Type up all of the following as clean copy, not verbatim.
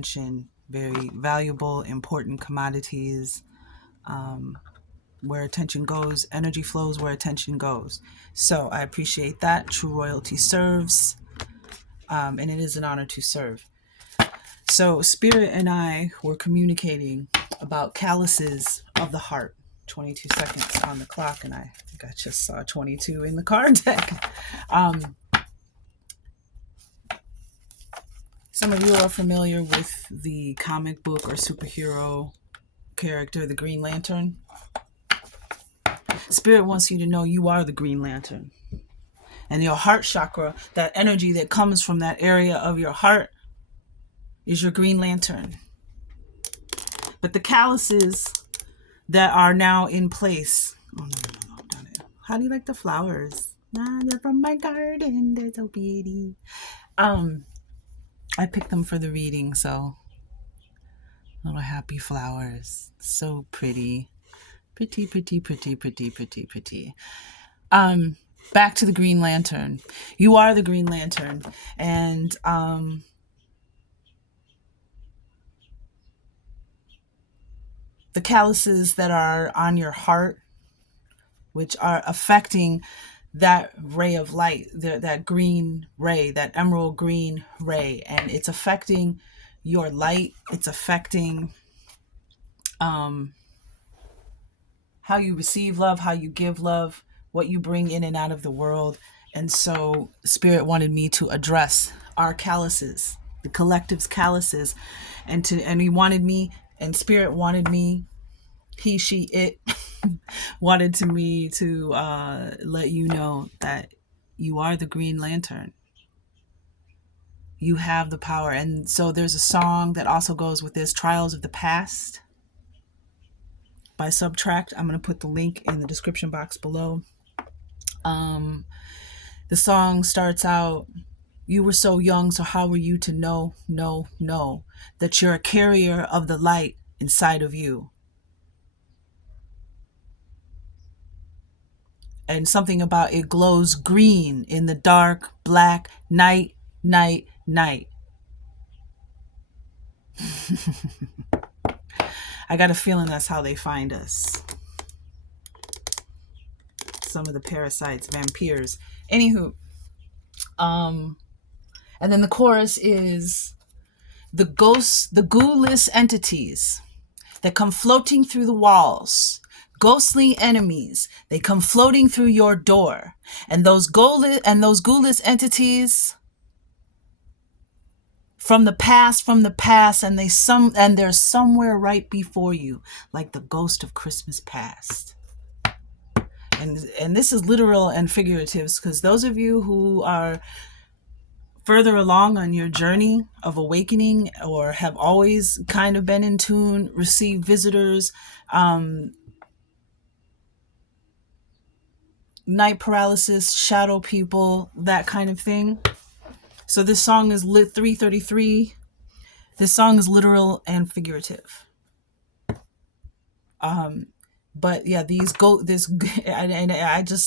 attention, very valuable, important commodities. Where attention goes, energy flows where attention goes. So I appreciate that. True royalty serves, and it is an honor to serve. So Spirit and I were communicating about calluses of the heart. 22 seconds on the clock, and I think I just saw 22 in the card deck. Some of you are familiar with the comic book or superhero character, the Green Lantern. Spirit wants you to know you are the Green Lantern. And your heart chakra, that energy that comes from that area of your heart, is your Green Lantern. But the calluses that are now in place. Oh, no. How do you like the flowers? They're from my garden. They're so pretty. I picked them for the reading, so little happy flowers. So pretty. Pretty. Back to the Green Lantern. You are the Green Lantern. And the calluses that are on your heart, which are affecting that ray of light, that green ray, that emerald green ray, and it's affecting your light. It's affecting how you receive love, how you give love, what you bring in and out of the world. And so Spirit wanted me to address our calluses, the collective's calluses, and he wanted me, and Spirit wanted me, he, she, it wanted me to let you know that you are the Green Lantern. You have the power. And so there's a song that also goes with this, Trials of the Past by SUBTRKT. I'm going to put the link in the description box below. The song starts out, you were so young, so how were you to know that you're a carrier of the light inside of you? And something about it glows green in the dark, black, night. I got a feeling that's how they find us. Some of the parasites, vampires. Anywho, and then the chorus is the ghosts, the ghoulless entities that come floating through the walls. Ghostly enemies, they come floating through your door, and those ghoulless entities from the past, and they're somewhere right before you, like the ghost of Christmas past. And this is literal and figurative, because those of you who are further along on your journey of awakening, or have always kind of been in tune, receive visitors, night paralysis, shadow people, that kind of thing. So this song is lit 333. This song is literal and figurative. But yeah,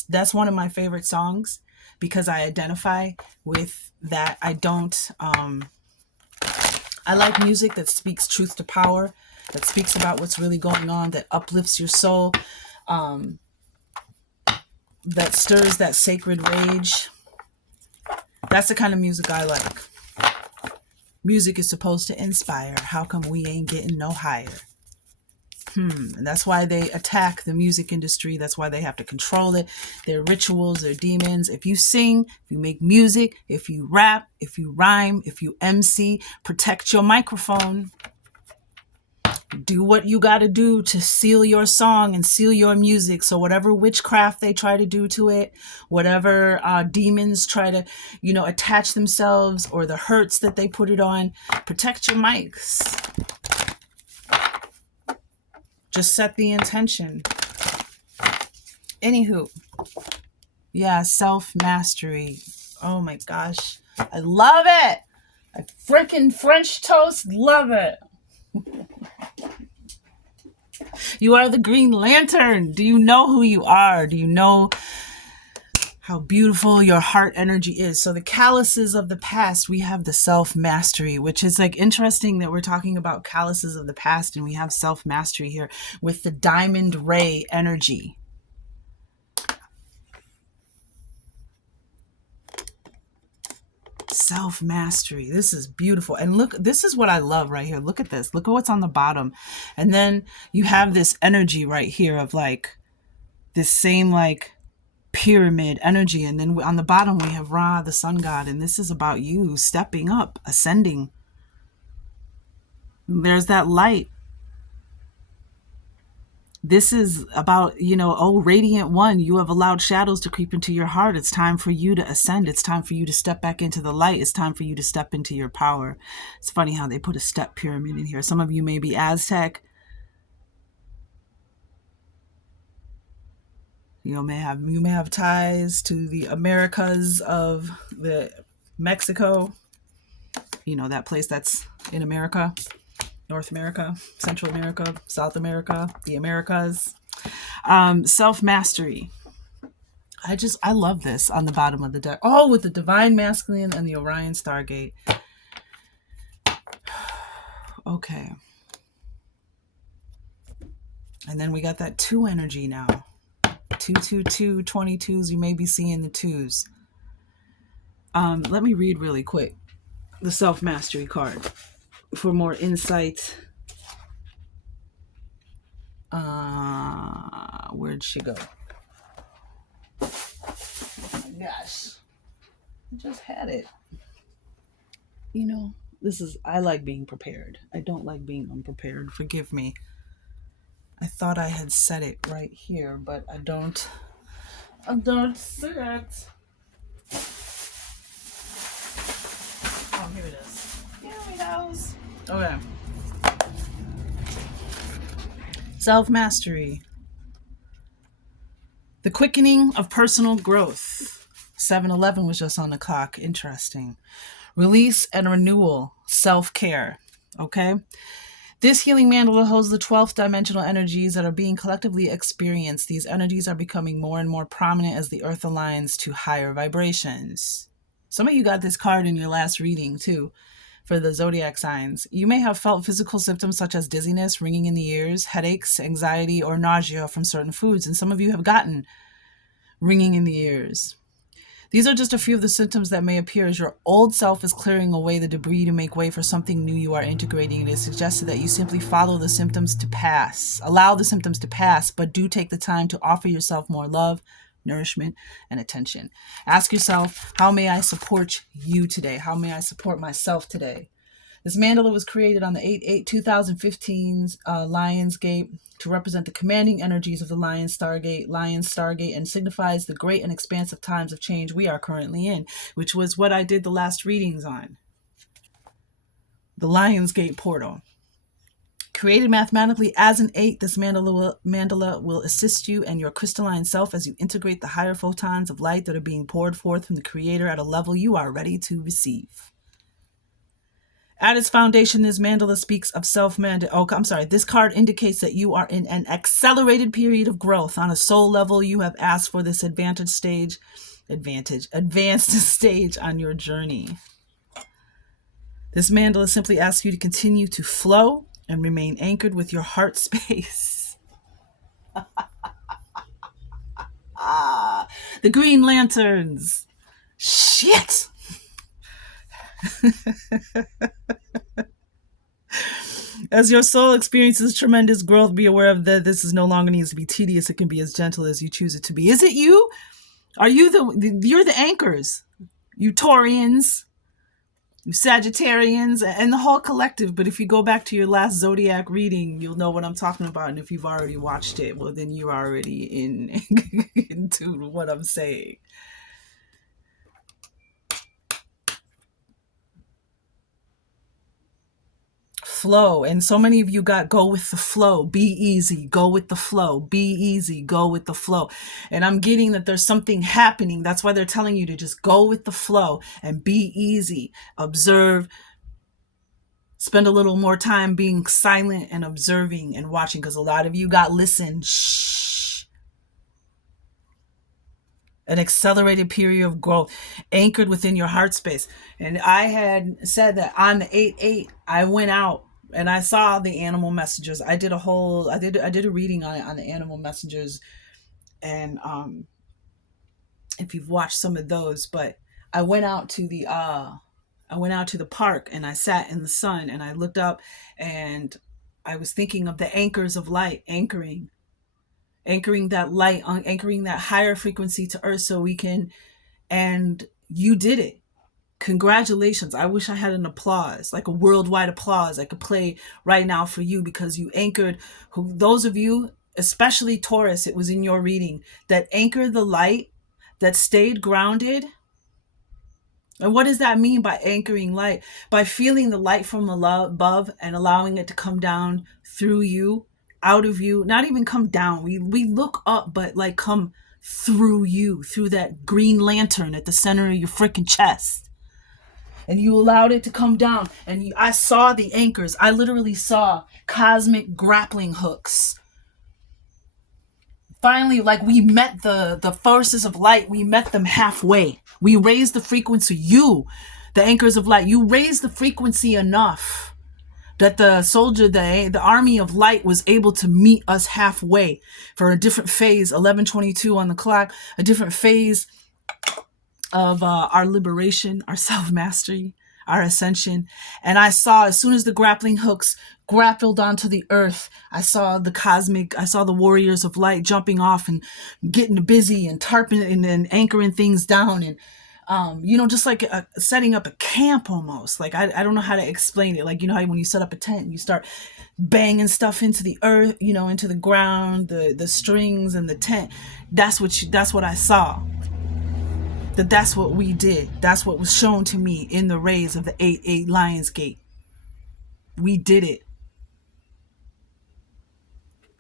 that's one of my favorite songs, because I identify with that. I like music that speaks truth to power, that speaks about what's really going on, that uplifts your soul, that stirs that sacred rage. That's the kind of music I like. Music is supposed to inspire. How come we ain't getting no higher? And that's why they attack the music industry. That's why they have to control it. Their rituals, their demons. If you sing, if you make music, if you rap, if you rhyme, if you MC, protect your microphone. Do what you got to do to seal your song and seal your music. So whatever witchcraft they try to do to it, whatever demons try to, attach themselves, or the hurts that they put it on, protect your mics. Just set the intention. Anywho, yeah, self-mastery. Oh my gosh. I love it. I freaking French toast love it. You are the Green Lantern. Do you know who you are? Do you know how beautiful your heart energy is. So the calluses of the past, we have the self-mastery, which is like interesting that we're talking about calluses of the past and we have self-mastery here with the diamond ray energy. Self-mastery. This is beautiful. And look, this is what I love right here. Look at this. Look at what's on the bottom. And then you have this energy right here of like this same like pyramid energy. And then on the bottom, we have Ra, the sun god. And this is about you stepping up, ascending. There's that light. This is about, you know, oh, radiant one, you have allowed shadows to creep into your heart. It's time for you to ascend. It's time for you to step back into the light. It's time for you to step into your power. It's funny how they put a step pyramid in here. Some of you may be Aztec. You may have ties to the Americas of the Mexico. You know, that place that's in America. North America, Central America, South America, the Americas. Self-mastery. I love this on the bottom of the deck. Oh, with the Divine Masculine and the Orion Stargate. Okay. And then we got that 2 energy now. 222, 22s. You may be seeing the 2s. Let me read really quick the self-mastery card for more insight. Where'd she go? Oh my gosh. I just had it. You know, I like being prepared. I don't like being unprepared. Forgive me. I thought I had said it right here, but I don't see it. Oh, here it is. Here we go. Okay. Self-mastery. The quickening of personal growth. 7-11 was just on the clock. Interesting. Release and renewal. Self-care. Okay? This healing mandala holds the 12th dimensional energies that are being collectively experienced. These energies are becoming more and more prominent as the earth aligns to higher vibrations. Some of you got this card in your last reading too. For the zodiac signs, you may have felt physical symptoms such as dizziness, ringing in the ears, headaches, anxiety, or nausea from certain foods. And some of you have gotten ringing in the ears. These are just a few of the symptoms that may appear as your old self is clearing away the debris to make way for something new you are integrating. It is suggested that you simply follow the symptoms to pass. Allow the symptoms to pass, but do take the time to offer yourself more love, nourishment, and attention. Ask yourself, how may I support you today? How may I support myself today? This mandala was created on the 8/8/2015's Lion's Gate to represent the commanding energies of the Lion Stargate, and signifies the great and expansive times of change we are currently in, which was what I did the last readings on. The Lion's Gate portal. Created mathematically as an 8, this mandala will assist you and your crystalline self as you integrate the higher photons of light that are being poured forth from the Creator at a level you are ready to receive. At its foundation, this mandala speaks of this card indicates that you are in an accelerated period of growth. On a soul level, you have asked for this advanced stage on your journey. This mandala simply asks you to continue to flow and remain anchored with your heart space. The Green Lanterns. Shit. As your soul experiences tremendous growth, be aware of that this is no longer needs to be tedious. It can be as gentle as you choose it to be. Is it you? Are you you're the anchors? You Taurians, you Sagittarians, and the whole collective. But if you go back to your last zodiac reading, you'll know what I'm talking about. And if you've already watched it, well, then you're already into what I'm saying. Flow. And so many of you go with the flow. Be easy. Go with the flow. Be easy. Go with the flow. And I'm getting that there's something happening. That's why they're telling you to just go with the flow and be easy. Observe. Spend a little more time being silent and observing and watching, because a lot of you got listen. Shh. an accelerated period of growth anchored within your heart space. And I had said that on the 8/8, I went out and I saw the animal messengers. I did a reading on it, on the animal messengers. And if you've watched some of those, but I went out to the park and I sat in the sun and I looked up and I was thinking of the anchors of light, anchoring that light, anchoring that higher frequency to earth so we can, and you did it. Congratulations. I wish I had an applause, like a worldwide applause I could play right now for you, because you anchored, those of you, especially Taurus, it was in your reading, that anchored the light, that stayed grounded. And what does that mean by anchoring light? By feeling the light from above and allowing it to come down through you, out of you, not even come down. We look up, but like come through you, through that green lantern at the center of your freaking chest. And you allowed it to come down. And I saw the anchors. I literally saw cosmic grappling hooks. Finally, like we met the forces of light. We met them halfway. We raised the frequency. You, the anchors of light, you raised the frequency enough that the soldier, the army of light was able to meet us halfway for a different phase, 11:22 on the clock, a different phase of our liberation, our self-mastery, our ascension. And I saw, as soon as the grappling hooks grappled onto the earth, I saw the warriors of light jumping off and getting busy and tarping and anchoring things down. And just like setting up a camp almost. Like, I don't know how to explain it. Like, you know how when you set up a tent, you start banging stuff into the earth, into the ground, the strings and the tent. That's what I saw. That's what we did. That's what was shown to me in the rays of the 8/8 Lionsgate. We did it.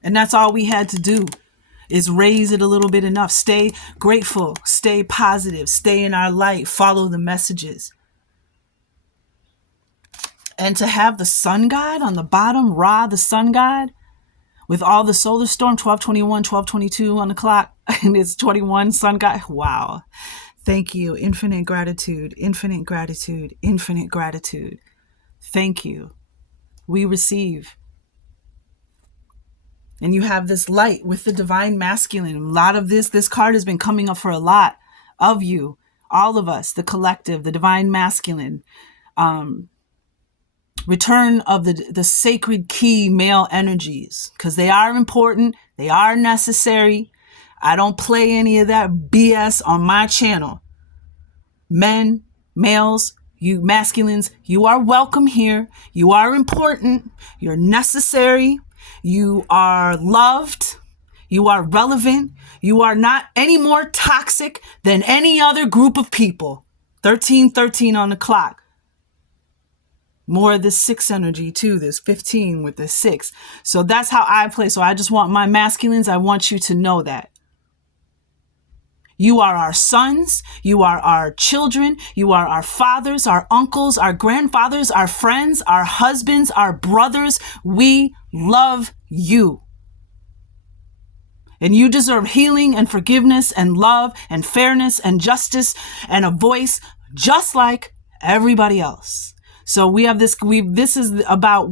And that's all we had to do, is raise it a little bit enough. Stay grateful, stay positive, stay in our light, follow the messages. And to have the sun god on the bottom, Ra, the sun god, with all the solar storm, 12:21, 12:22 on the clock, and it's 21 sun god. Wow. Thank you. Infinite gratitude, infinite gratitude, infinite gratitude. Thank you. We receive. And you have this light with the divine masculine. A lot of this card has been coming up for a lot of you, all of us, the collective, the divine masculine. Return of the sacred key male energies, because they are important. They are necessary. I don't play any of that BS on my channel. Men, males, you masculines, you are welcome here. You are important. You're necessary. You are loved. You are relevant. You are not any more toxic than any other group of people. 13:13 on the clock. More of this 6 energy too, this 15 with the 6. So that's how I play. So I just want my masculines, I want you to know that. You are our sons. You are our children. You are our fathers, our uncles, our grandfathers, our friends, our husbands, our brothers. We love you. And you deserve healing and forgiveness and love and fairness and justice and a voice just like everybody else. So we have this, this is about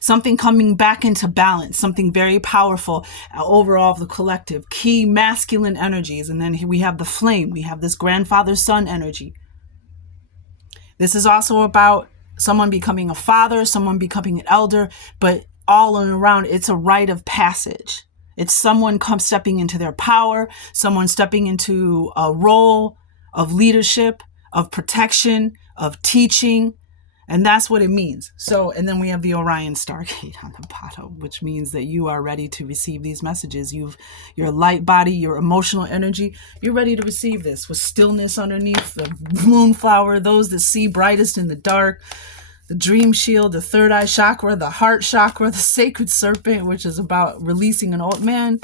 something coming back into balance, something very powerful overall of the collective, key masculine energies. And then we have the flame. We have this grandfather son energy. This is also about someone becoming a father, someone becoming an elder, but all and around, it's a rite of passage. It's someone stepping into their power, someone stepping into a role of leadership, of protection, of teaching. And that's what it means. So, and then we have the Orion Stargate on the bottom, which means that you are ready to receive these messages. Your light body, your emotional energy, you're ready to receive this with stillness underneath, the moonflower, those that see brightest in the dark, the dream shield, the third eye chakra, the heart chakra, the sacred serpent, which is about releasing an old man.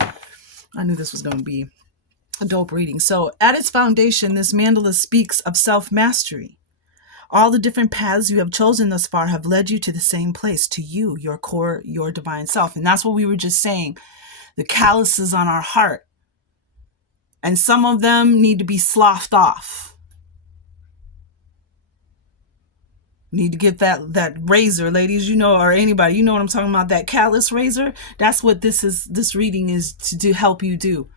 I knew this was going to be a dope reading. So at its foundation, this mandala speaks of self-mastery. All the different paths you have chosen thus far have led you to the same place, to you, your core, your divine self. And that's what we were just saying. The calluses on our heart. And some of them need to be sloughed off. Need to get that razor, ladies, or anybody, you know what I'm talking about, that callous razor. That's what this reading is to help you do.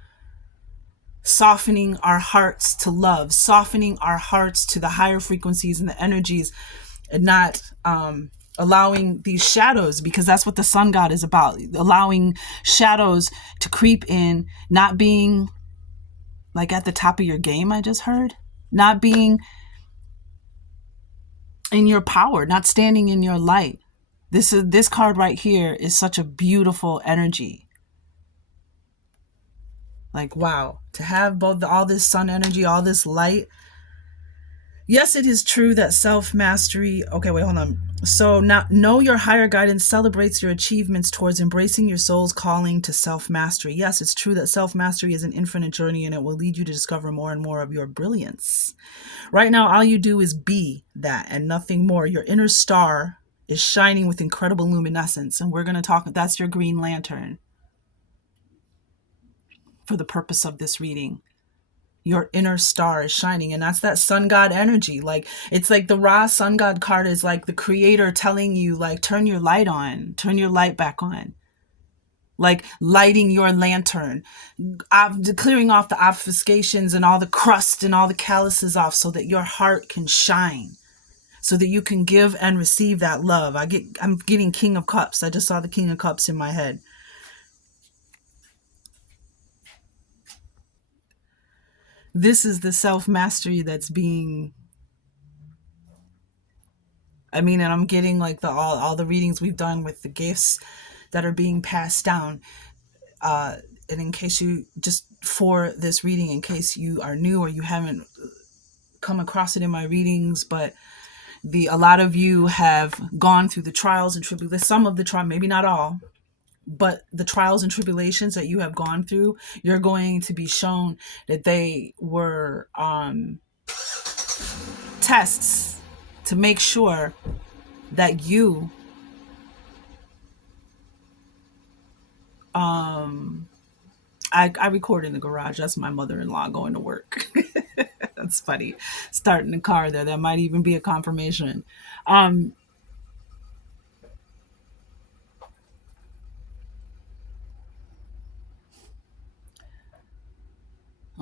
Softening our hearts to love, softening our hearts to the higher frequencies and the energies, and not allowing these shadows, because that's what the sun god is about, allowing shadows to creep in, not being like at the top of your game. I just heard, not being in your power, not standing in your light. This card right here is such a beautiful energy. Like, wow, to have all this sun energy, all this light. Yes, it is true that self-mastery... Okay, wait, hold on. So now, know your higher guidance celebrates your achievements towards embracing your soul's calling to self-mastery. Yes, it's true that self-mastery is an infinite journey, and it will lead you to discover more and more of your brilliance. Right now, all you do is be that and nothing more. Your inner star is shining with incredible luminescence, and we're going to talk... That's your green lantern for the purpose of this reading. Your inner star is shining, and that's that sun god energy. Like, it's like the RHEA sun god card is like the creator telling you, like, turn your light on, turn your light back on, like lighting your lantern, clearing off the obfuscations and all the crust and all the calluses off, so that your heart can shine, so that you can give and receive that love. I'm getting King of Cups. I just saw the King of Cups in my head. This is the self-mastery that's being... and I'm getting like all the readings we've done with the gifts that are being passed down. And in case you, just for this reading, in case you are new or you haven't come across it in my readings, but a lot of you have gone through the trials and tribulations, some of the trials, maybe not all, but the trials and tribulations that you have gone through, you're going to be shown that they were tests to make sure that you I record in the garage. That's my mother-in-law going to work. That's funny. Starting the car there. That might even be a confirmation.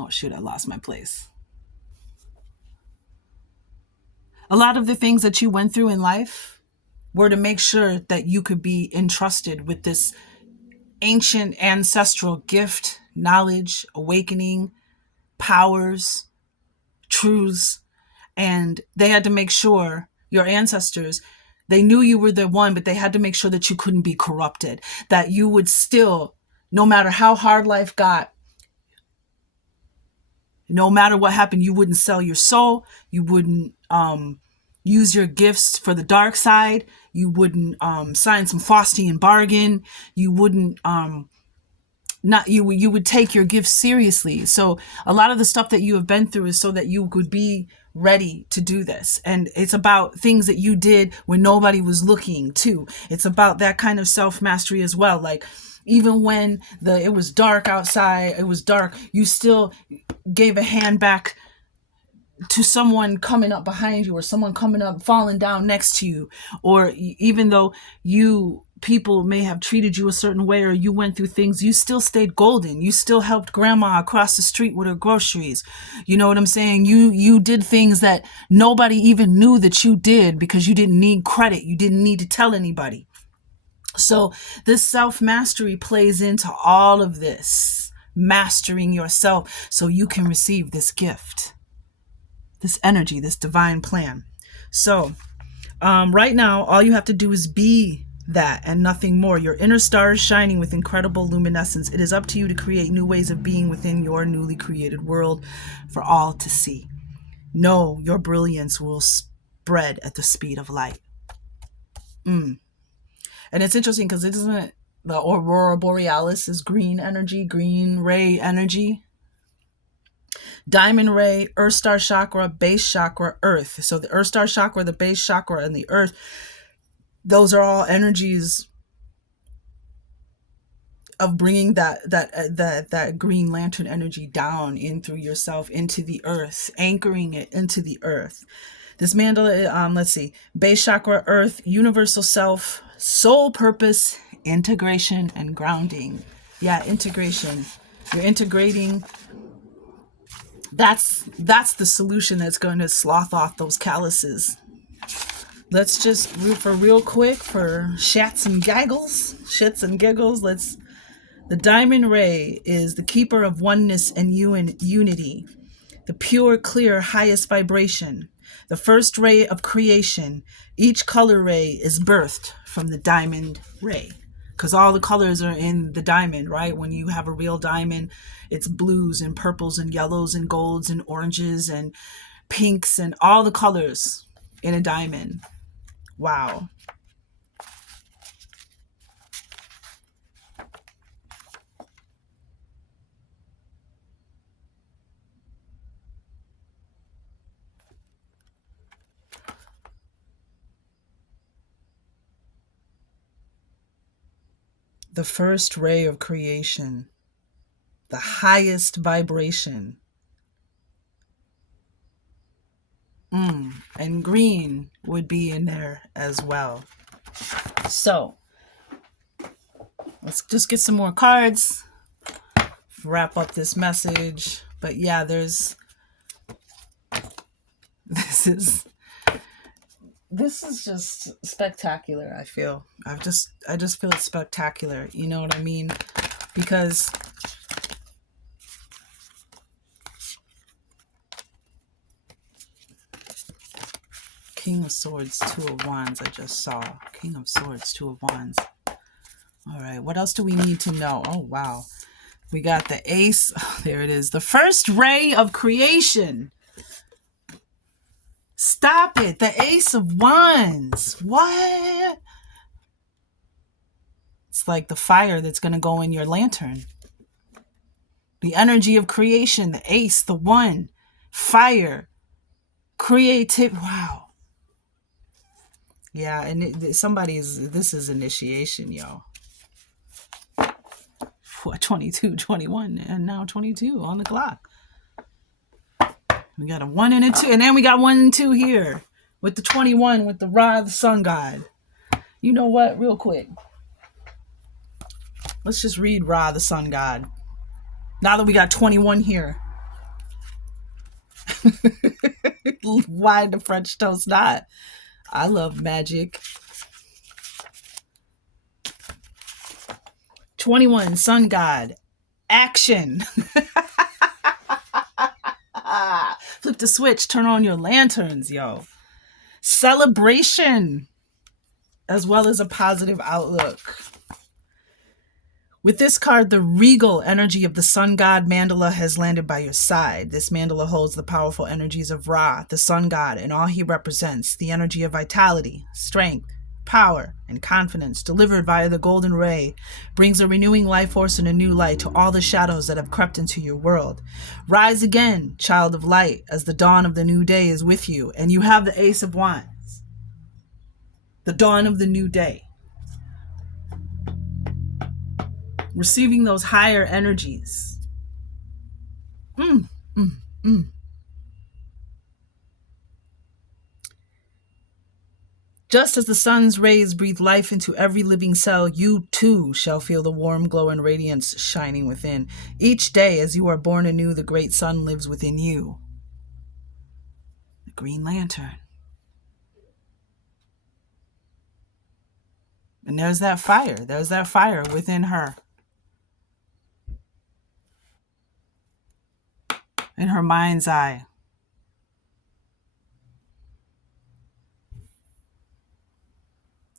Oh, shoot, I lost my place. A lot of the things that you went through in life were to make sure that you could be entrusted with this ancient ancestral gift, knowledge, awakening, powers, truths. And they had to make sure, your ancestors, they knew you were the one, but they had to make sure that you couldn't be corrupted, that you would still, no matter how hard life got, no matter what happened, you wouldn't sell your soul. You wouldn't use your gifts for the dark side. You wouldn't sign some Faustian bargain. You wouldn't you would take your gifts seriously. So a lot of the stuff that you have been through is so that you could be ready to do this. And it's about things that you did when nobody was looking too. It's about that kind of self-mastery as well. Like, even when it was dark outside, it was dark, you still gave a hand back to someone coming up behind you, or someone coming up, falling down next to you. Or even though people may have treated you a certain way, or you went through things, you still stayed golden. You still helped grandma across the street with her groceries. You know what I'm saying? You did things that nobody even knew that you did, because you didn't need credit. You didn't need to tell anybody. So this self-mastery plays into all of this, mastering yourself so you can receive this gift, this energy, this divine plan. So right now, all you have to do is be that and nothing more. Your inner star is shining with incredible luminescence. It is up to you to create new ways of being within your newly created world for all to see. Know your brilliance will spread at the speed of light. And it's interesting because it isn't, the aurora borealis is green energy, green ray energy. Diamond ray, earth star chakra, base chakra, earth. So the earth star chakra, the base chakra, and the earth, those are all energies of bringing that green lantern energy down in through yourself into the earth, anchoring it into the earth. This mandala, let's see, base chakra, earth, universal self, soul purpose, integration, and grounding. Yeah, integration. You're integrating. That's the solution that's going to slough off those calluses. Let's just, for real quick, for shits and giggles, the diamond ray is the keeper of oneness and unity, the pure, clear, highest vibration, the first ray of creation. Each color ray is birthed from the diamond ray, because all the colors are in the diamond, right? When you have a real diamond, it's blues and purples and yellows and golds and oranges and pinks and all the colors in a diamond. Wow. The first ray of creation, the highest vibration. And green would be in there as well. So let's just get some more cards, wrap up this message. But yeah, this is just spectacular. I just feel it's spectacular. You know what I mean? Because King of Swords, Two of Wands, I just saw. King of Swords, Two of Wands. All right, what else do we need to know? Oh, wow. We got the Ace. Oh, there it is. The first ray of creation. Stop it. The Ace of Wands. What? It's like the fire that's going to go in your lantern. The energy of creation. The Ace, the One. Fire. Creative. Wow. Yeah, and this is initiation, yo. 22, 21, and now 22 on the clock. We got a 1 and a 2, and then we got 1 and 2 here with the 21 with the RHEA, the sun god. You know what? Real quick, let's just read RHEA, the sun god. Now that we got 21 here. Why the French toast not? I love magic. 21, sun god. Action. Flip the switch, turn on your lanterns, yo. Celebration, as well as a positive outlook. With this card, the regal energy of the sun god mandala has landed by your side. This mandala holds the powerful energies of Ra, the sun god, and all he represents, the energy of vitality, strength, power, and confidence, delivered via the golden ray, brings a renewing life force and a new light to all the shadows that have crept into your world. Rise again, child of light, as the dawn of the new day is with you, and you have the Ace of Wands. The dawn of the new day. Receiving those higher energies. Just as the sun's rays breathe life into every living cell, you too shall feel the warm glow and radiance shining within. Each day as you are born anew, the great sun lives within you. The Green Lantern. And there's that fire. There's that fire within her. In her mind's eye.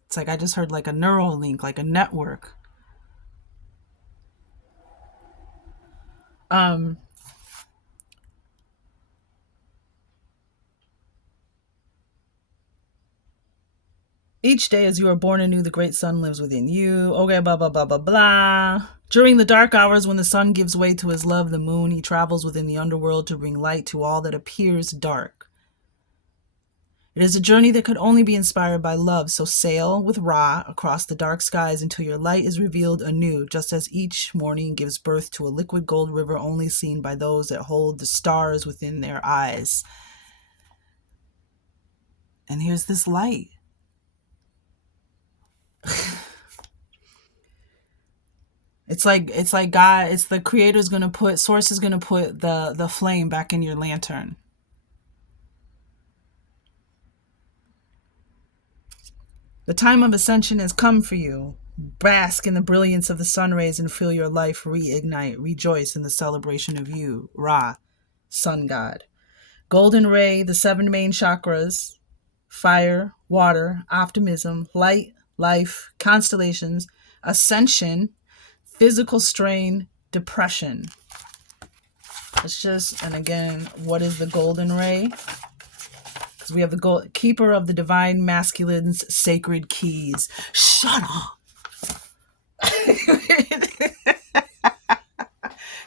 It's like I just heard like a neural link, like a network. Each day as you are born anew, the great sun lives within you. Okay, blah, blah, blah, blah, blah. During the dark hours when the sun gives way to his love, the moon, he travels within the underworld to bring light to all that appears dark. It is a journey that could only be inspired by love, so sail with Ra across the dark skies until your light is revealed anew, just as each morning gives birth to a liquid gold river only seen by those that hold the stars within their eyes. And here's this light. It's like God, it's the creator's going to put, source is going to put the flame back in your lantern. The time of ascension has come for you. Bask in the brilliance of the sun rays and feel your life reignite. Rejoice in the celebration of you, Ra, sun god. Golden ray, the 7 main chakras: fire, water, optimism, light, life, constellations, ascension, physical strain, depression. It's just, and again, what is the golden ray? Because we have the keeper of the divine masculine's sacred keys. Shut up.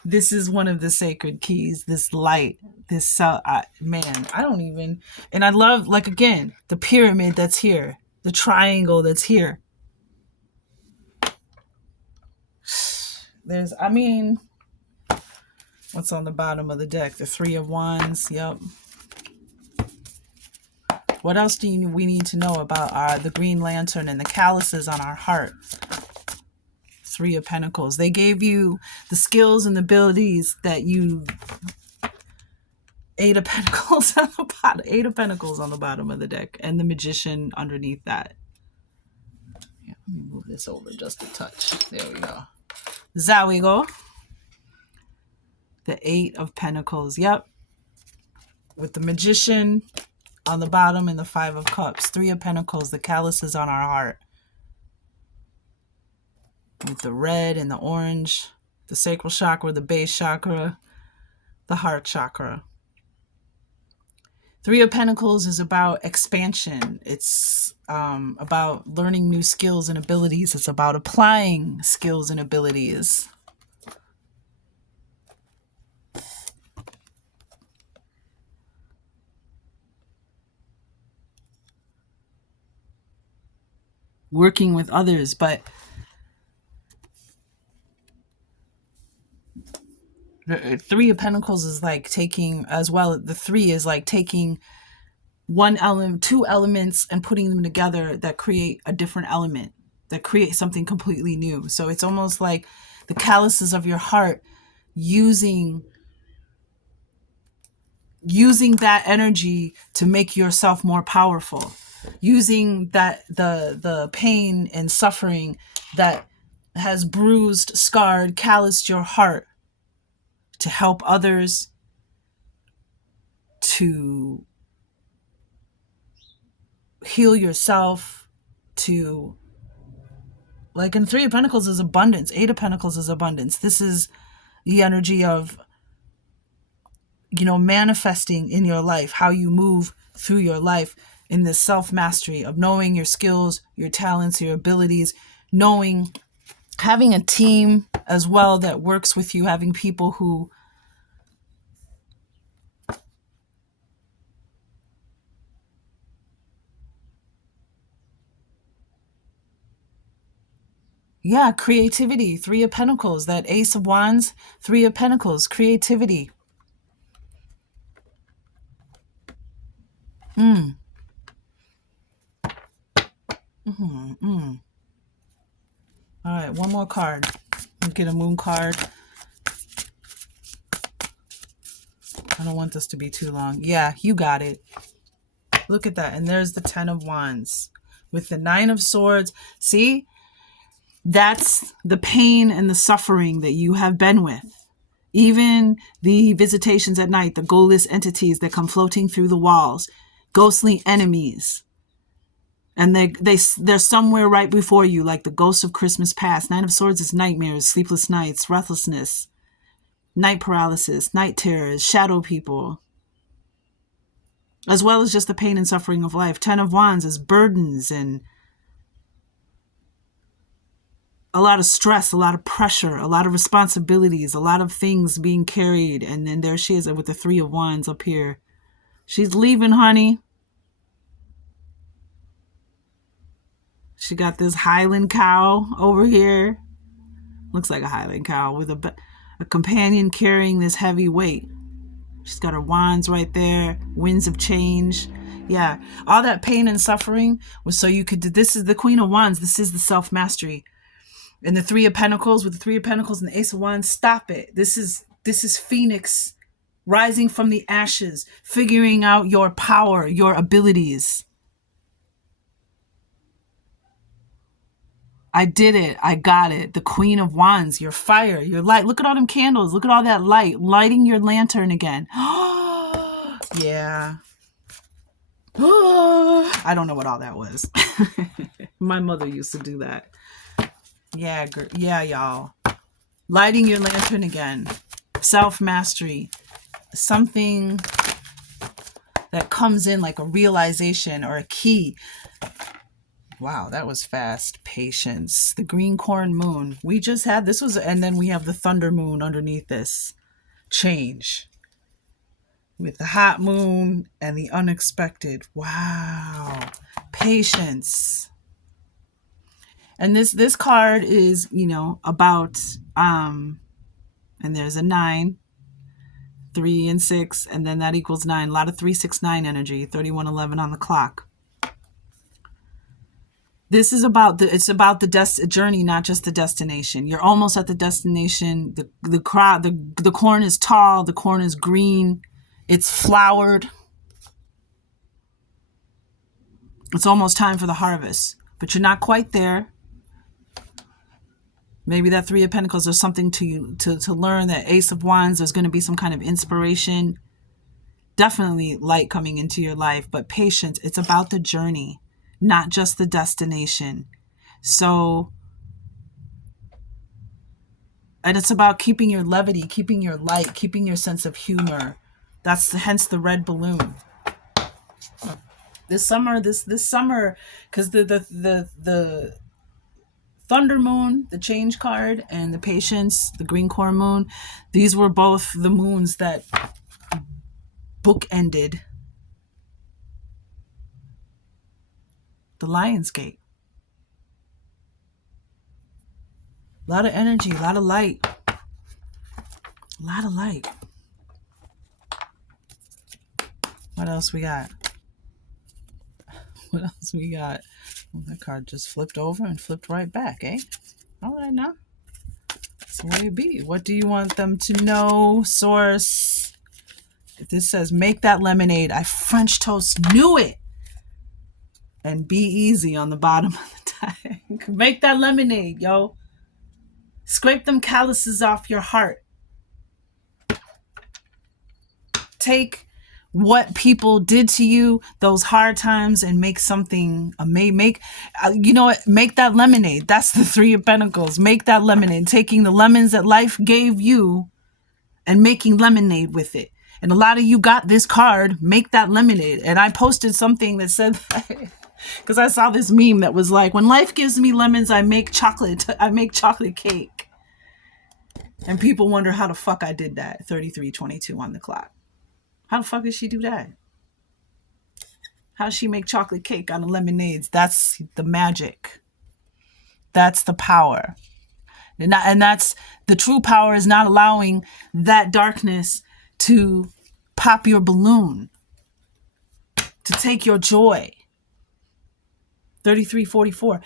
This is one of the sacred keys, this light, this, man, I don't even, and I love, like, again, the pyramid that's here, the triangle that's here. There's, I mean, what's on the bottom of the deck? The 3 of Wands, yep. What else do we need to know about the green lantern and the calluses on our heart? 3 of Pentacles. They gave you the skills and abilities that you... 8 of Pentacles on the bottom. 8 of Pentacles on the bottom of the deck. And the Magician underneath that. Yeah, let me move this over just a touch. There we go. There we go. The 8 of Pentacles. Yep. With the Magician on the bottom and the 5 of Cups. 3 of Pentacles. The calluses on our heart. With the red and the orange. The sacral chakra, the base chakra, the heart chakra. 3 of Pentacles is about expansion. It's about learning new skills and abilities. It's about applying skills and abilities. Working with others, but the 3 of Pentacles is like taking, as well, the 3 is like taking one element, 2 elements, and putting them together that create a different element, that create something completely new. So it's almost like the calluses of your heart, using that energy to make yourself more powerful, using that the pain and suffering that has bruised, scarred, calloused your heart to help others, to heal yourself, to, like, in 3 of Pentacles is abundance. 8 of Pentacles is abundance. This is the energy of, you know, manifesting in your life, how you move through your life in this self-mastery of knowing your skills, your talents, your abilities, knowing, having a team as well that works with you, having people who creativity. 3 of Pentacles, that Ace of Wands, 3 of Pentacles, creativity. All right, one more card. Let's get a moon card. I don't want this to be too long. Yeah, you got it. Look at that. And there's the 10 of Wands with the 9 of Swords. See, that's the pain and the suffering that you have been with. Even the visitations at night, the ghoulish entities that come floating through the walls, ghostly enemies. And they're somewhere right before you, like the ghost of Christmas past. 9 of Swords is nightmares, sleepless nights, restlessness, night paralysis, night terrors, shadow people, as well as just the pain and suffering of life. 10 of Wands is burdens and a lot of stress, a lot of pressure, a lot of responsibilities, a lot of things being carried. And then there she is with the 3 of Wands up here. She's leaving, honey. She got this Highland cow over here. Looks like a Highland cow with a companion carrying this heavy weight. She's got her wands right there. Winds of change. Yeah. All that pain and suffering was so you could do. This is the Queen of Wands. This is the self-mastery. And the Three of Pentacles, with the Three of Pentacles and the Ace of Wands, stop it. This is Phoenix rising from the ashes, figuring out your power, your abilities. I did it. I got it. The Queen of Wands, your fire, your light. Look at all them candles. Look at all that light. Lighting your lantern again. Yeah. I don't know what all that was. My mother used to do that. Yeah, yeah, y'all. Lighting your lantern again. Self-mastery. Something that comes in like a realization or a key. Wow, that was fast. Patience. The green corn moon. We just had this was, and then we have the thunder moon underneath this. Change. With the hot moon and the unexpected. Wow. Patience. And this card is, about and there's a 9, 3 and 6, and then that equals 9. A lot of 369 energy, 3111 on the clock. This is about the journey, not just the destination. You're almost at the destination. The corn is tall, the corn is green, it's flowered. It's almost time for the harvest, but you're not quite there. Maybe that Three of Pentacles is something to learn. That Ace of Wands, there's going to be some kind of inspiration. Definitely light coming into your life, but patience. It's about the journey, not just the destination. So, and it's about keeping your levity, keeping your light, keeping your sense of humor. That's hence the red balloon. This summer, because the Thunder Moon, the Change card, and the Patience, the Green Corn Moon, these were both the moons that bookended the Lionsgate. A lot of energy, a lot of light. A lot of light. What else we got? What else we got? Well, that card just flipped over and flipped right back, eh? All right, now. That's the way it be. What do you want them to know, Source? If this says, make that lemonade, I French toast knew it. And be easy on the bottom of the tank. Make that lemonade, yo. Scrape them calluses off your heart. Take what people did to you, those hard times, and make something make that lemonade. That's the Three of Pentacles. Make that lemonade, taking the lemons that life gave you and making lemonade with it. And a lot of you got this card, make that lemonade. And I posted something that said that because I saw this meme that was like, when life gives me lemons, I make chocolate cake. And people wonder how the fuck I did that. 33:22 on the clock. How the fuck did she do that? How does she make chocolate cake out of lemonades? That's the magic. That's the power. And that's the true power, is not allowing that darkness to pop your balloon, to take your joy. 33:44.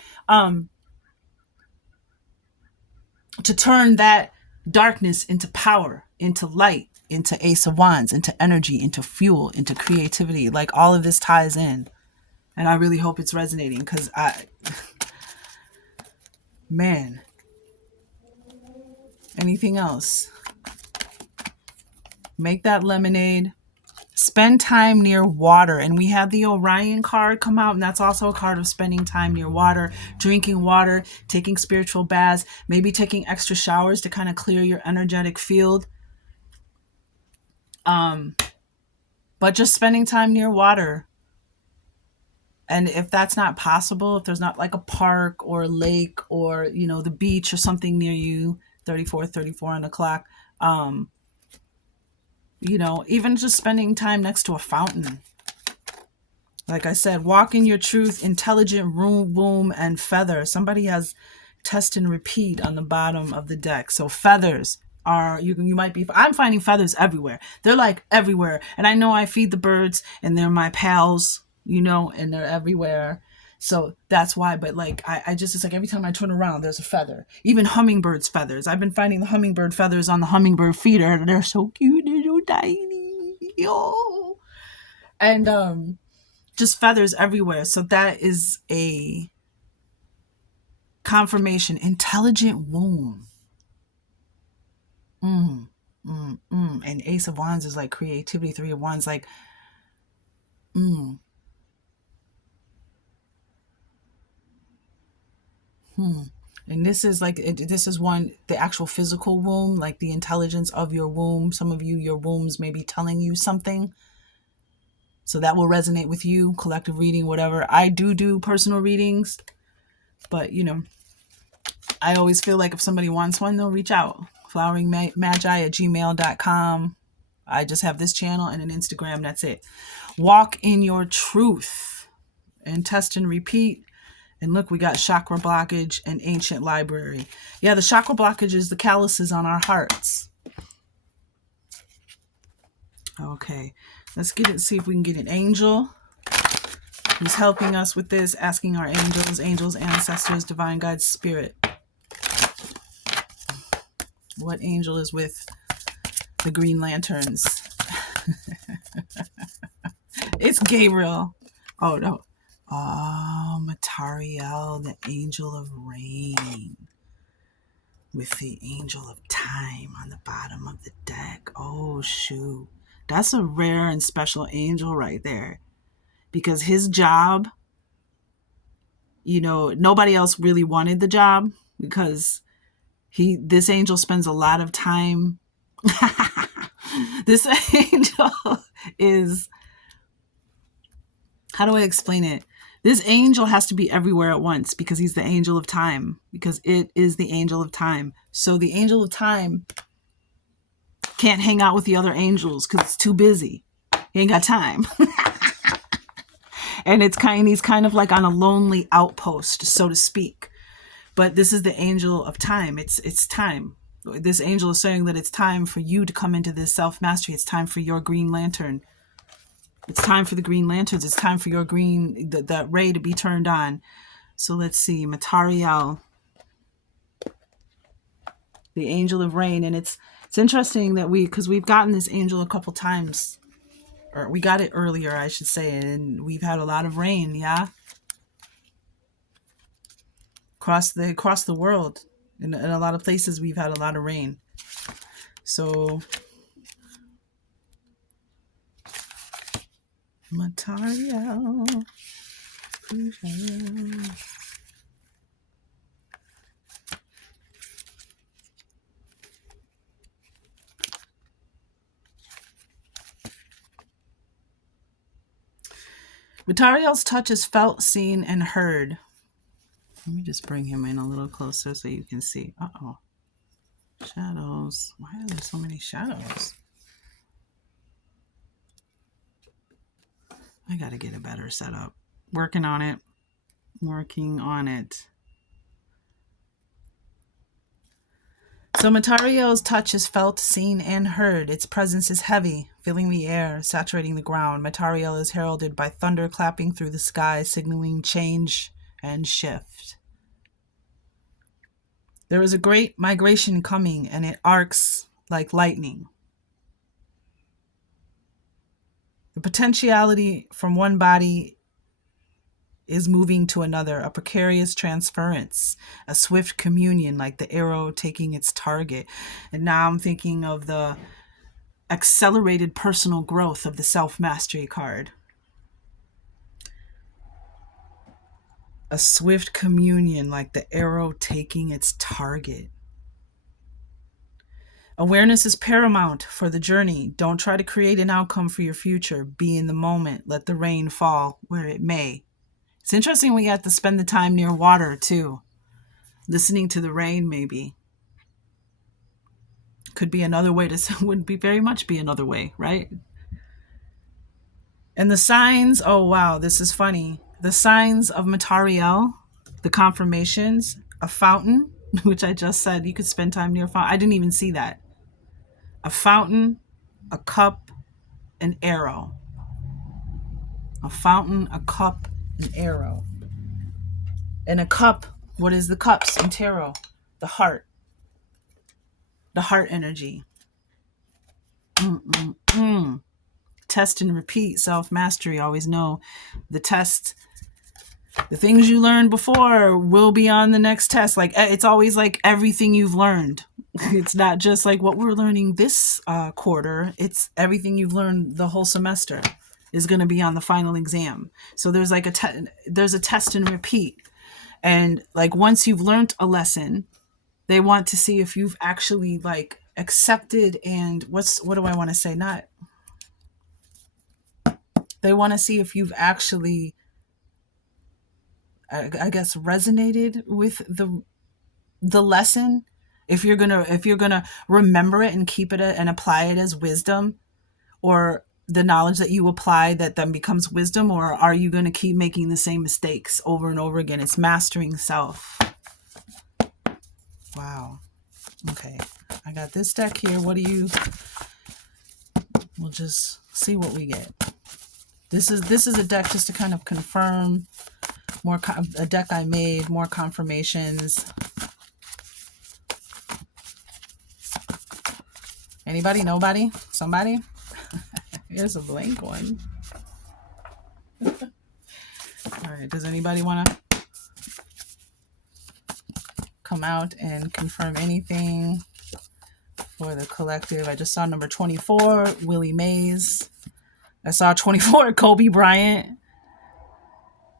To turn that darkness into power, into light, into Ace of Wands, into energy, into fuel, into creativity. Like, all of this ties in. And I really hope it's resonating, because man. Anything else? Make that lemonade. Spend time near water. And we had the Orion card come out, and that's also a card of spending time near water, drinking water, taking spiritual baths, maybe taking extra showers to kind of clear your energetic field. But just spending time near water. And if that's not possible, if there's not like a park or a lake or, the beach or something near you, 34 on the clock, even just spending time next to a fountain. Like I said, walk in your truth, intelligent room, womb, and feather. Somebody has test and repeat on the bottom of the deck. So feathers are, you might be, I'm finding feathers everywhere. They're like everywhere. And I know I feed the birds and they're my pals, you know, and they're everywhere. So that's why, but like, I just, it's like every time I turn around, there's a feather. Even hummingbirds' feathers. I've been finding the hummingbird feathers on the hummingbird feeder. They're so cute. They're so tiny. Yo. And, just feathers everywhere. So that is a confirmation. Intelligent womb. And Ace of Wands is like creativity. Three of Wands, like, and this is like, this is one, the actual physical womb, like the intelligence of your womb. Some of you, your wombs may be telling you something. So that will resonate with you, collective reading, whatever. I do personal readings, but you know, I always feel like if somebody wants one, they'll reach out. floweringmagi@gmail.com. I just have this channel and an Instagram. That's it. Walk in your truth and test and repeat. And look, we got chakra blockage and ancient library. Yeah, the chakra blockage is the calluses on our hearts. Okay, let's get it. See if we can get an angel who's helping us with this. Asking our angels, ancestors, divine guides, spirit. What angel is with the green lanterns? It's Gabriel. Oh, no. Oh, Matariel, the angel of rain. With the angel of time on the bottom of the deck. Oh, shoot. That's a rare and special angel right there. Because his job, you know, nobody else really wanted the job. Because this angel spends a lot of time. This angel is, how do I explain it? This angel has to be everywhere at once because he's the angel of time, because it is the angel of time. So the angel of time can't hang out with the other angels because it's too busy. He ain't got time. And he's kind of like on a lonely outpost, so to speak. But this is the angel of time. It's time. This angel is saying that it's time for you to come into this self-mastery. It's time for your green lantern. It's time for the green lanterns. It's time for your green, that ray to be turned on. So let's see. Matariel, the angel of rain. And it's interesting that because we've gotten this angel a couple times. Or we got it earlier, I should say. And we've had a lot of rain, yeah? Across the world. In a lot of places, we've had a lot of rain. So, Matariel. Matariel's touch is felt, seen, and heard. Let me just bring him in a little closer so you can see. Uh-oh. Shadows. Why are there so many shadows? I gotta get a better setup. Working on it. Working on it. So Matariel's touch is felt, seen, and heard. Its presence is heavy, filling the air, saturating the ground. Matariel is heralded by thunder clapping through the sky, signaling change and shift. There is a great migration coming, and it arcs like lightning. The potentiality from one body is moving to another, a precarious transference, a swift communion like the arrow taking its target. And now I'm thinking of the accelerated personal growth of the self-mastery card. A swift communion like the arrow taking its target. Awareness is paramount for the journey. Don't try to create an outcome for your future. Be in the moment. Let the rain fall where it may. It's interesting we have to spend the time near water too. Listening to the rain maybe. Could be another way to, would be very much be another way, right? And the signs, oh wow, this is funny. The signs of Matariel, the confirmations, a fountain, which I just said you could spend time near a fountain. I didn't even see that. A fountain, a cup, an arrow. A fountain, a cup, an arrow. And a cup, what is the cups in tarot? The heart. The heart energy. Test and repeat, self-mastery. Always know the test, the things you learned before will be on the next test. Like, it's always like everything you've learned. It's not just like what we're learning this quarter. It's everything you've learned the whole semester is going to be on the final exam. So there's like there's a test and repeat. And like once you've learned a lesson, they want to see if you've actually like accepted and what do I want to say? They want to see if you've actually, I guess, resonated with the lesson. If you're gonna remember it and keep it and apply it as wisdom, or the knowledge that you apply that then becomes wisdom, or are you going to keep making the same mistakes over and over again? It's mastering self. Wow. Okay. I got this deck here. We'll just see what we get. This is a deck just to kind of confirm a deck I made, more confirmations. Anybody? Nobody? Somebody? Here's a blank one. All right. Does anybody want to come out and confirm anything for the collective? I just saw number 24, Willie Mays. I saw 24, Kobe Bryant.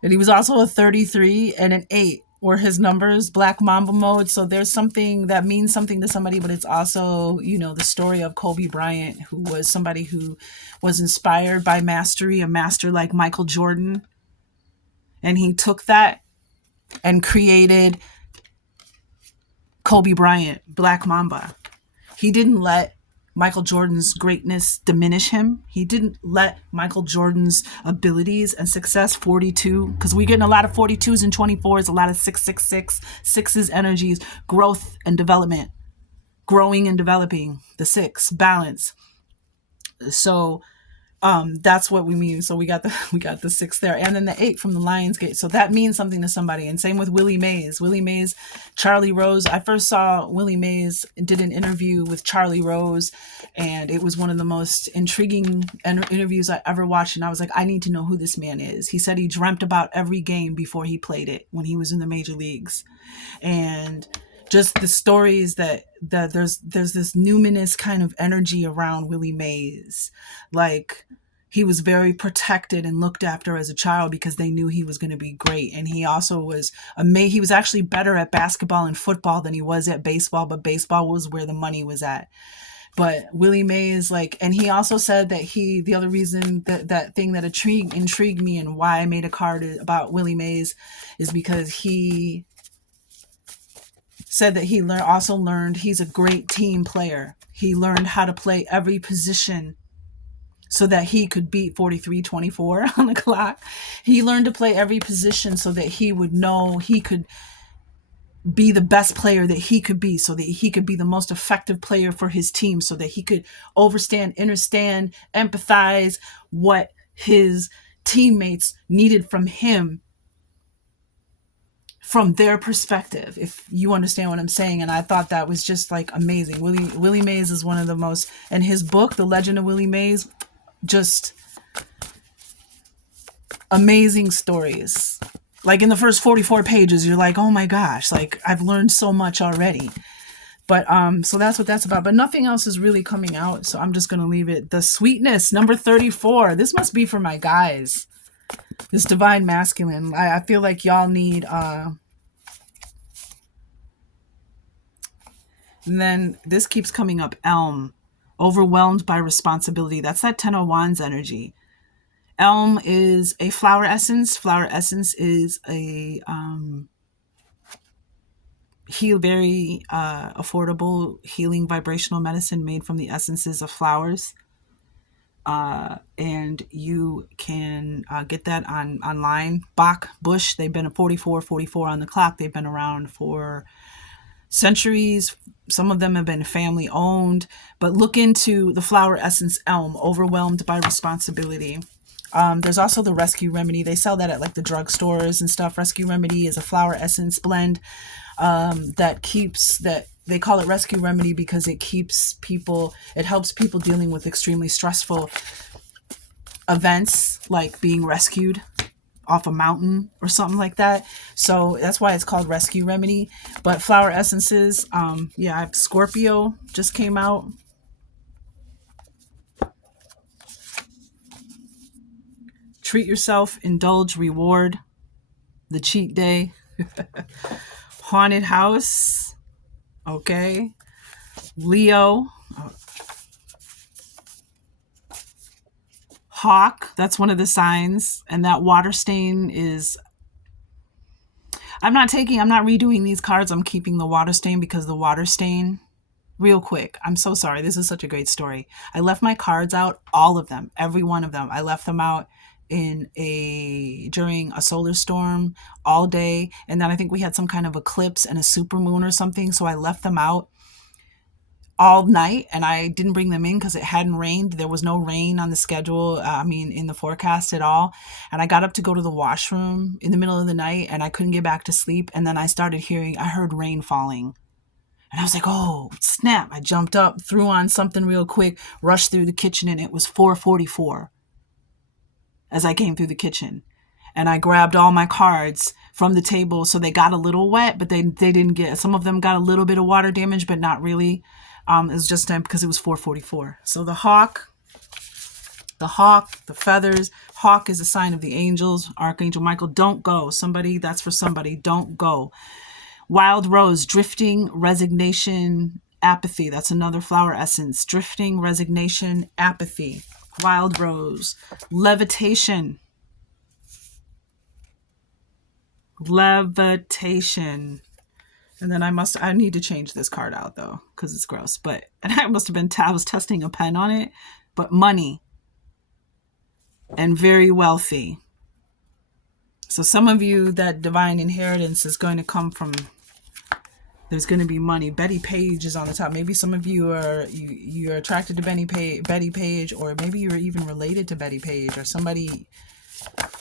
And he was also a 33 and an 8 were his numbers, Black Mamba mode. So there's something that means something to somebody, but it's also, the story of Kobe Bryant, who was somebody who was inspired by mastery, a master like Michael Jordan. And he took that and created Kobe Bryant, Black Mamba. He didn't let Michael Jordan's greatness diminish him. He didn't let Michael Jordan's abilities and success, 42, because we're getting a lot of 42s and 24s, a lot of 666, sixes energies, growth and development, growing and developing, the 6, balance. So that's what we mean. So we got the 6 there, and then the 8 from the Lionsgate. So that means something to somebody. And same with Willie Mays. Willie Mays, Charlie Rose. I first saw Willie Mays did an interview with Charlie Rose, and it was one of the most intriguing interviews I ever watched. And I was like, I need to know who this man is. He said he dreamt about every game before he played it when he was in the major leagues, and just the stories that there's this numinous kind of energy around Willie Mays. Like, he was very protected and looked after as a child because they knew he was going to be great. And he also was he was actually better at basketball and football than he was at baseball, but baseball was where the money was at. But Willie Mays, and he also said that the other reason that thing that intrigued me and why I made a card about Willie Mays is because he said that he also learned he's a great team player. He learned how to play every position so that he could beat 43-24 on the clock. He learned to play every position so that he would know he could be the best player that he could be, so that he could be the most effective player for his team, so that he could understand, empathize what his teammates needed from him from their perspective, if you understand what I'm saying. And I thought that was just amazing. Willie Mays is one of the most, and his book, The Legend of Willie Mays, just amazing stories. In the first 44 pages, you're like, oh my gosh, I've learned so much already. But so that's what that's about. But nothing else is really coming out, so I'm just going to leave it. The Sweetness, number 34. This must be for my guys. This divine masculine. I feel like y'all need and then this keeps coming up. Elm, overwhelmed by responsibility. That's that 10 of Wands energy. Elm is a flower essence. Flower essence is a very affordable healing vibrational medicine made from the essences of flowers. and you can get that online. Bach Bush, they've been a 44 on the clock. They've been around for centuries. Some of them have been family owned, but look into the flower essence elm, overwhelmed by responsibility. There's also the Rescue Remedy. They sell that at like the drugstores and stuff. Rescue Remedy is a flower essence blend that keeps that. They call it Rescue Remedy because it helps people dealing with extremely stressful events, like being rescued off a mountain or something like that. So that's why it's called Rescue Remedy. But flower essences, Scorpio just came out. Treat yourself, indulge, reward, the cheat day. Haunted house. Okay. Leo. Hawk, that's one of the signs. And that water stain is, I'm not redoing these cards. I'm keeping the water stain because the water stain, real quick, I'm so sorry. This is such a great story. I left my cards out, all of them, every one of them. I left them out during a solar storm all day. And then I think we had some kind of eclipse and a supermoon or something. So I left them out all night, and I didn't bring them in because it hadn't rained. There was no rain on the schedule, in the forecast at all. And I got up to go to the washroom in the middle of the night, and I couldn't get back to sleep. And then I heard rain falling. And I was like, oh, snap. I jumped up, threw on something real quick, rushed through the kitchen, and it was 4:44 as I came through the kitchen. And I grabbed all my cards from the table, so they got a little wet, but they didn't get, some of them got a little bit of water damage, but not really. It was just time because it was 4:44. So the hawk, the feathers. Hawk is a sign of the angels. Archangel Michael, don't go. That's for somebody. Don't go. Wild rose, drifting, resignation, apathy. That's another flower essence. Drifting, resignation, apathy. Wild rose. Levitation. And then I need to change this card out though, because it's gross. And I was testing a pen on it, but money and very wealthy. So some of you, that divine inheritance is going to come from, there's going to be money. Betty Page is on the top. Maybe some of you you're attracted to Betty Page, or maybe you're even related to Betty Page, or somebody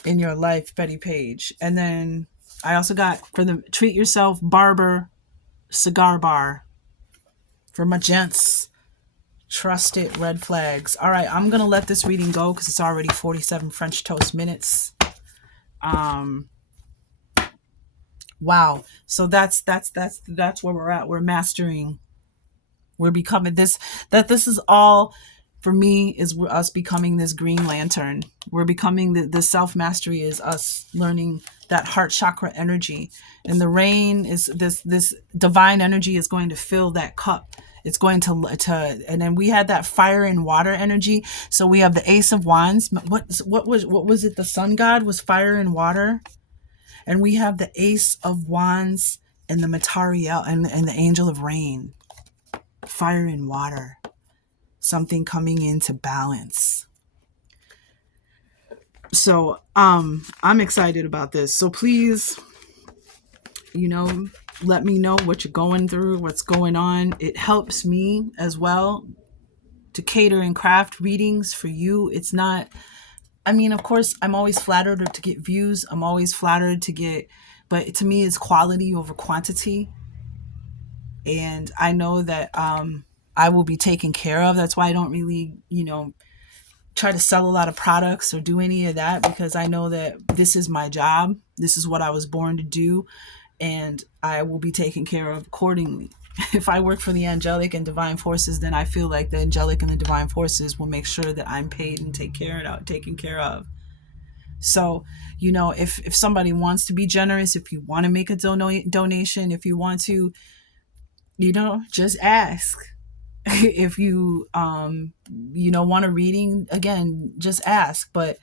in your life, Betty Page. And then I also got for the treat yourself barber cigar bar for my gents. Trust it, red flags. All right, I'm gonna let this reading go because it's already 47 French toast minutes. Wow. So that's where we're at. We're mastering. We're becoming this. This is all for me is us becoming this green lantern. We're becoming the self-mastery is us learning that heart chakra energy. And the rain is this divine energy is going to fill that cup. It's going to and then we had that fire and water energy. So we have the Ace of Wands. What was it? The sun god was fire and water. And we have the Ace of Wands and the Matariel and the Angel of Rain. Fire and water. Something coming into balance. So I'm excited about this. So please, let me know what you're going through, what's going on. It helps me as well to cater and craft readings for you. It's not, of course, I'm always flattered to get views. I'm always flattered to get, but to me, it's quality over quantity. And I know that I will be taken care of. That's why I don't really, try to sell a lot of products or do any of that, because I know that this is my job. This is what I was born to do, and I will be taken care of accordingly. If I work for the angelic and divine forces, then I feel like the angelic and the divine forces will make sure that I'm paid and taken care of. So, if somebody wants to be generous, if you want to make a donation, if you want to, just ask. If you want a reading, again, just ask. But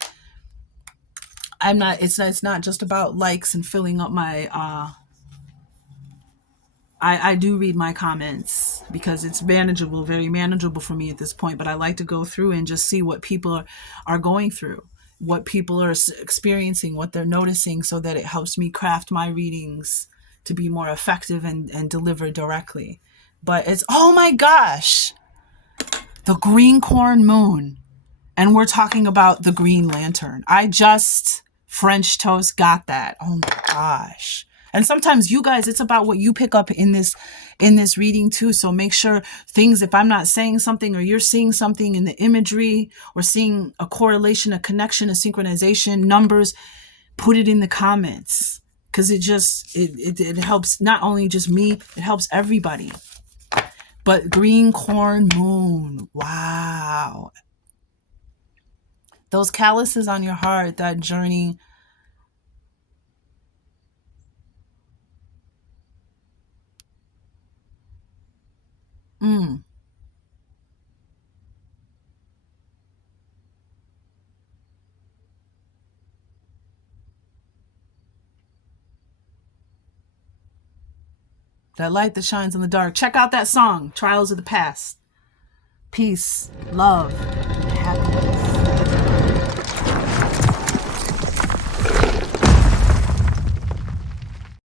it's not just about likes and filling up my I do read my comments because it's manageable, very manageable for me at this point. But I like to go through and just see what people are going through, what people are experiencing, what they're noticing, so that it helps me craft my readings to be more effective and deliver directly. But it's, oh my gosh, the green corn moon. And we're talking about the Green Lantern. I just French toast got that. Oh my gosh. And sometimes you guys, it's about what you pick up in this reading too. So make sure things, if I'm not saying something or you're seeing something in the imagery or seeing a correlation, a connection, a synchronization, numbers, put it in the comments. Because it helps not only just me, it helps everybody. But green corn moon. Wow. Those calluses on your heart, that journey. That light that shines in the dark. Check out that song, Trials of the Past. Peace, love, and happiness.